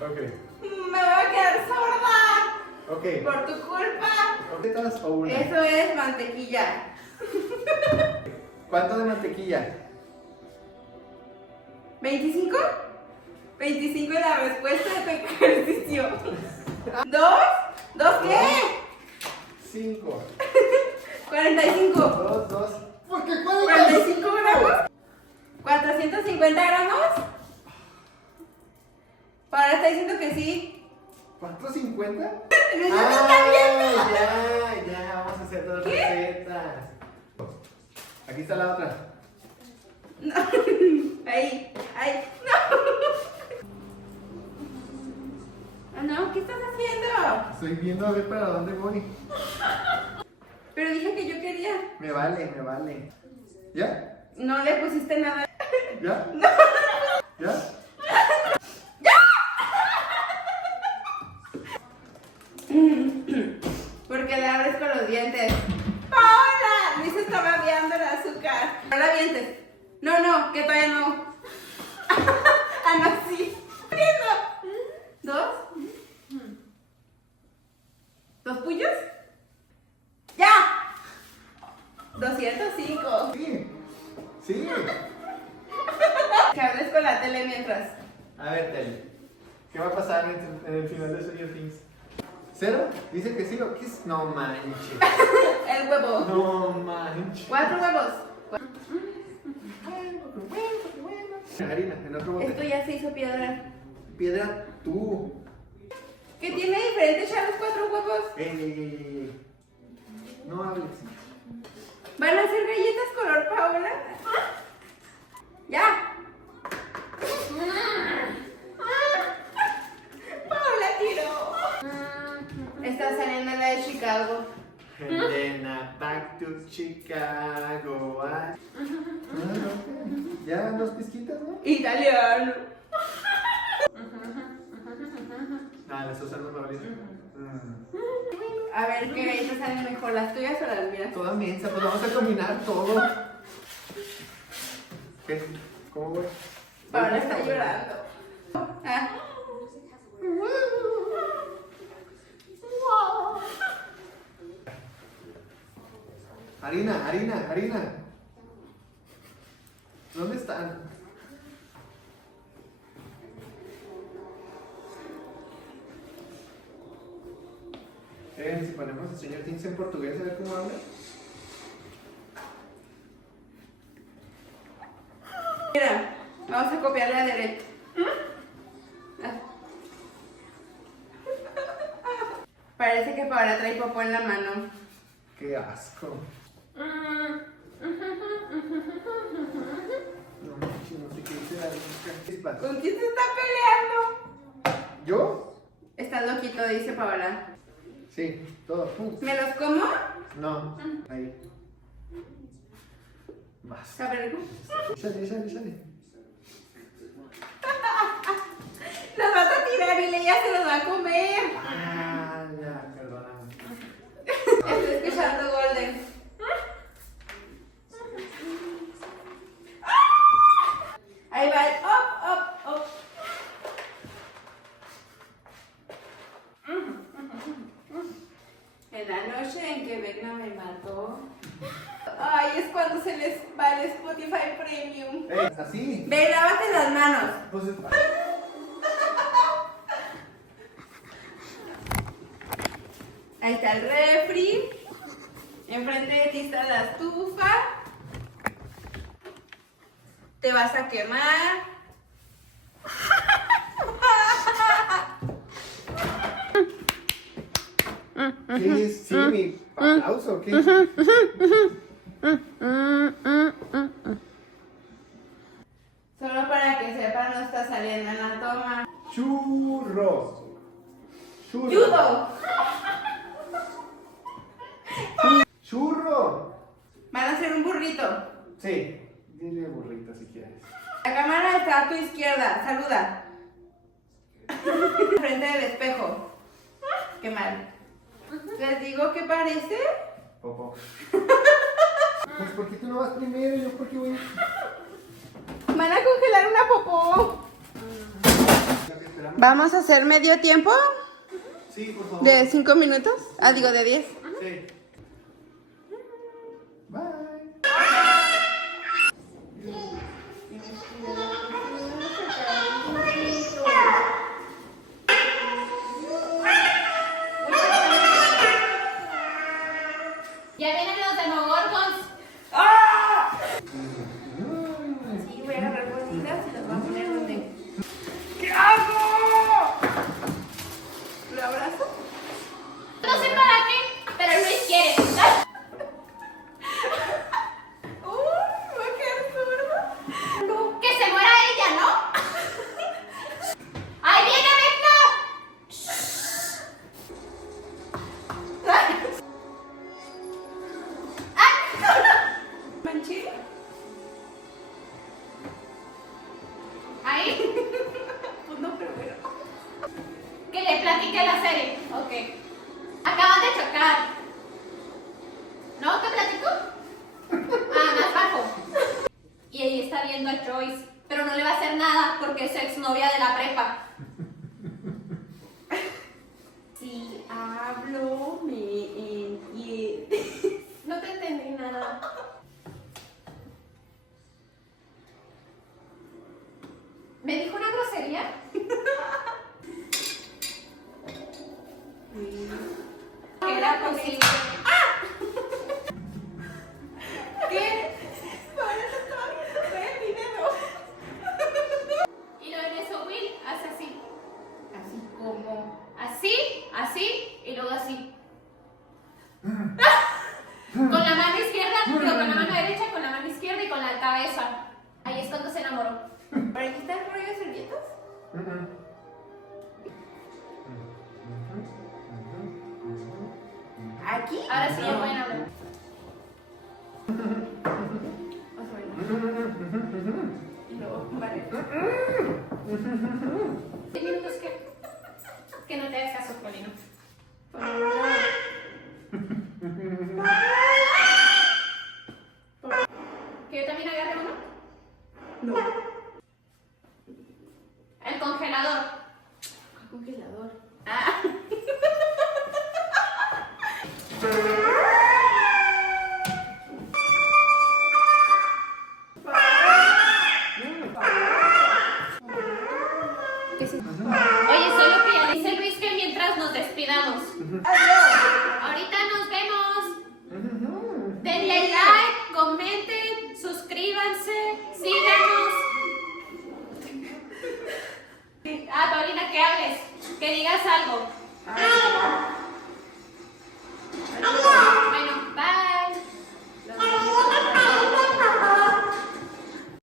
Ok. Me voy a quedar sorda. Ok. Por tu culpa. ¿Croquetas o una? Eso es mantequilla. ¿Cuánto de mantequilla? ¿25? 25 es la respuesta de tu ejercicio. ¿Dos? ¿Dos qué? 5. 45. 2. ¿Por qué 45 gramos. 450 gramos. Ahora está diciendo que sí. ¿450? ¡No está bien! Ya, vamos a hacer 2 recetas. Aquí está la otra. No. Ahí, no. Ah, no, ¿qué estás haciendo? Estoy viendo a ver para dónde voy. Pero dije que yo quería. Me vale. ¿Ya? No le pusiste nada. ¿Ya? ¿Ya? Porque le abres con los dientes. ¡Paola! Luis está babeando el azúcar. No la vientes. No, que todavía no. Ah, no, sí. ¿Dos? ¿Dos puños? ¡Ya! 205. Sí. Que hables con la tele mientras. A ver, Tele. ¿Qué va a pasar en el final de Stranger Things? ¿0? Dice que sí o qué es. No manches. El huevo. No manches. 4 huevos. Harina, en otro bote. Esto ya se hizo piedra. Piedra, tú. ¿Qué tiene diferente echar los 4 huevos? No hables. ¿Van a hacer galletas color Paola? ¡Ya! Paola tiró. Está saliendo la de Chicago. Helena, back to Chicago. Ya, 2 pizquitas, ¿no? Italiano. Le estoy usando favorito. A ver qué galletas salen mejor, las tuyas o las mías. Toda mensa, pues vamos a combinar todo. ¿Qué? ¿Cómo voy? Paola está llorando. Ah. Harina. ¿Dónde están? Si ponemos el señor Things en portugués, a ver cómo habla. Mira, vamos a copiarle a derecha. Parece que Paola trae popó en la mano. ¡Qué asco! No manches, no sé qué dice la boca. ¿Con quién se está peleando? ¿Yo? Está loquito, dice Paola. Sí, todo. ¿Me los como? No, ahí. Más. A ver, Sale. los vas a tirar y ella se los va a comer. Ya, perdóname. Estoy escuchando Golden. Ahí va el up. En la noche en que Vecna me mató. Ay, es cuando se les va el Spotify Premium. Así. Ve, lávate las manos. Pues, Ahí está el refri. Enfrente de ti está la estufa. Te vas a quemar. ¿qué es? ¿Sí, mi aplauso o qué? Solo para que sepan, no está saliendo en la toma. Churros. ¡Judo! Churro. Van a hacer un burrito. Sí, dile burrito si quieres. La cámara está a tu izquierda. Saluda. Frente del espejo. Qué mal. ¿Les digo qué parece? Popo. Pues ¿por qué tú no vas primero? Yo por qué voy. Van a congelar una popó. Vamos a hacer medio tiempo Sí, por favor. de 5 minutos. Ah, digo de 10. Sí. Bye. Ya vienen los Demogorgons. Sí, voy a agarrar bolitas y las voy a poner donde. ¿Qué hago? ¿Lo abrazo? No sé para qué, pero Luis quiere. Me va a quedar sordo. Que se muera ella, ¿no? ¡Ahí viene Vecna! ¿Manché? Ahí. Pues no, pero bueno. Que le platique la serie. Ok. Acaban de chocar. ¿No? ¿Te platico? Ah, más bajo. Y ella está viendo a Joyce, pero no le va a hacer nada porque es su exnovia de la prepa. Si hablo, me entiendes. No te entendí nada. ¿Me dijo una grosería? Que era posible. ¿Qué? Ahora te estaba viendo ver mi dedo. Y luego en eso Will hace así. Así como. Así, y luego así. Con la mano izquierda, digo, con la mano derecha, con la mano izquierda y con la cabeza. Ahí es cuando se enamoró. ¿Para aquí está el rollo de servilletas? ¿Aquí? Ahora sí ya pueden hablar. Y luego, vale. 10 minutos que no te hagas caso, Polino. ¿Que yo también agarre uno? No. El congelador. Congelador. Ah. Oye, solo que ya le dice Luis que mientras nos despidamos. Ahorita nos vemos. Denle like, comenten, suscríbanse, síganos. Ah, Paulina, que hables, que digas algo.